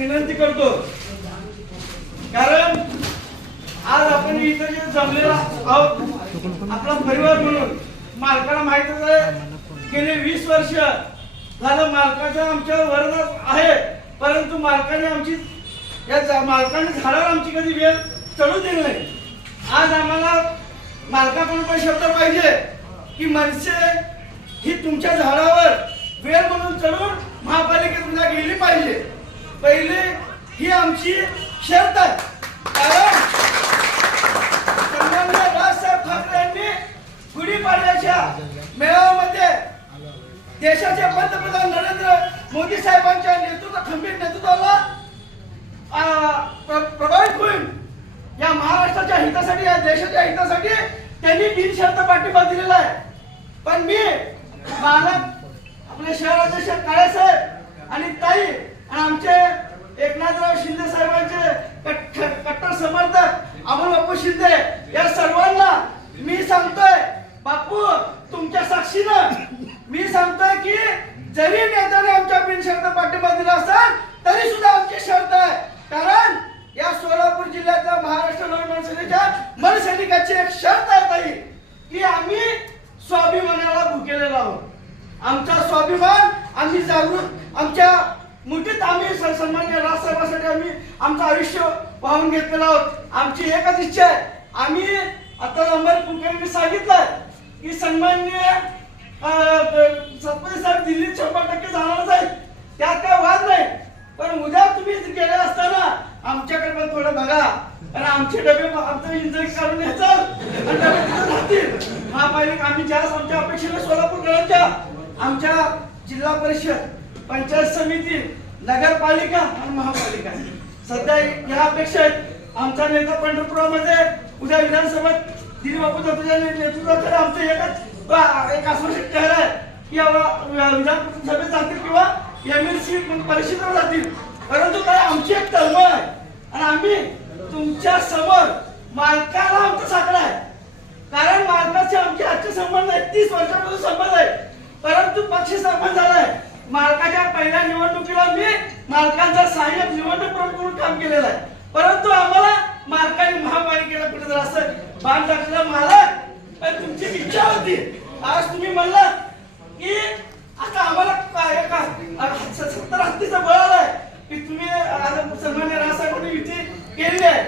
विनंती करतो. कारण आज आपण इथं जे जमलेला आहोत आपला परिवार म्हणून मालकाला माहितच आहे गेले वीस वर्ष झालं मालकाचं आमच्या वरदान आहे परंतु मालकाने आमची या मालकाने झाडावर आमची कधी वेळ चढू दिली नाही. आज आम्हाला मालकाकडून पण शब्द पाहिजे की मनसे ही तुमच्या झाडावर वेळ म्हणून चढून महापालिकेत पुन्हा गेली पाहिजे पहिले ही आमची शर्त आहे. कारण सन्माननीय राजसाहेब ठाकरे यांनी गुढीपाडव्याच्या मेळाव्यामध्ये देशाचे पंतप्रधान नरेंद्र मोदी साहेबांच्या नेतृत्व खंबीर नेतृत्वाला प्रभावित होईल. या महाराष्ट्राच्या हितासाठी या देशाच्या हितासाठी त्यांनी बिनशर्त पाठिंबा दिलेला आहे. पण मी मालक आपले शहराध्यक्ष काळे साहेब ताई आणि आमचे एकनाथराव शिंदे साहेबांचे कट्ट- कट्टर समर्थक अमोल बापू शिंदे या सर्वांना मी सांगतोय बापू तुमच्या साक्षीनं मी सांगतोय की जरी नेत्याने आमच्या बिनशर्त पाठिंबा दिला असेल तरी सुद्धा आमची शर्त आहे. कारण या सोलापूर जिल्ह्यातल्या महाराष्ट्र नवनिर्माण सेनेच्या मनसैनिकाची एक शर्त आहे ताई की आम्ही स्वाभिमानाला भुकेलेलो आहोत. आमचा स्वाभिमान आम्ही जागृत आमच्या मुठीत आम्ही स- सन्मान्य राजसाहेबांसाठी आम्ही आमचं आयुष्य वाहून घेतलेलं आहोत. आमची एकच इच्छा आहे. आम्ही आता अंबर कुलकर्णी सांगितलं की सन्मान्य सत्पती साहेब दिल्लीत शंभर टक्के जाणारच आहेत. त्यात काय वाद नाही. पण उद्या तुम्ही गेले असताना आमच्याकडे पण थोडं बघा. कारण आमचे डबे आमचं इंजेक्ट काढून घ्यायचं आणि डबे तिथं राहतील. महापालिका आम्ही ज्यास आमच्या अपेक्षेने सोलापूरकरांच्या आमच्या जिल्हा परिषद पंचायत समिती नगरपालिका आणि महापालिका. सध्या या अपेक्षा आहेत. आमचा नेता पंढरपुरामध्ये उद्या विधानसभेत दिलीप बापू दत्ताच्या नेतृत्वात आमचं एकच ब- एक असं चेहरा आहे की बाबा विधानसभेत जातील किंवा एम एल सी परिषदेवर जातील. परंतु काय आमची एक तळमळ आहे. आणि आम्ही तुमच्यासमोर मालकाला आमचा साकडा आहे. कारण मालकाचे आमचे आजचे संबंध आहेत तीस वर्षापासून संबंध आहे. परंतु पक्ष संबंध झालाय मालकाच्या पहिल्या निवडणुकीला मी मालकांचा सहाय्यक निवडणूक प्रमुख म्हणून काम केलेलं आहे. परंतु आम्हाला मालकाने महापालिकेला कुठेतरी असं बाण टाकलेलं मालक. पण तुमची इच्छा होती. आज तुम्ही म्हणला की आता आम्हाला काय का सत्तर हत्तीचं बळ आलंय. की तुम्ही आता सन्मान्य राजसाहेबांनी युती केली आहे.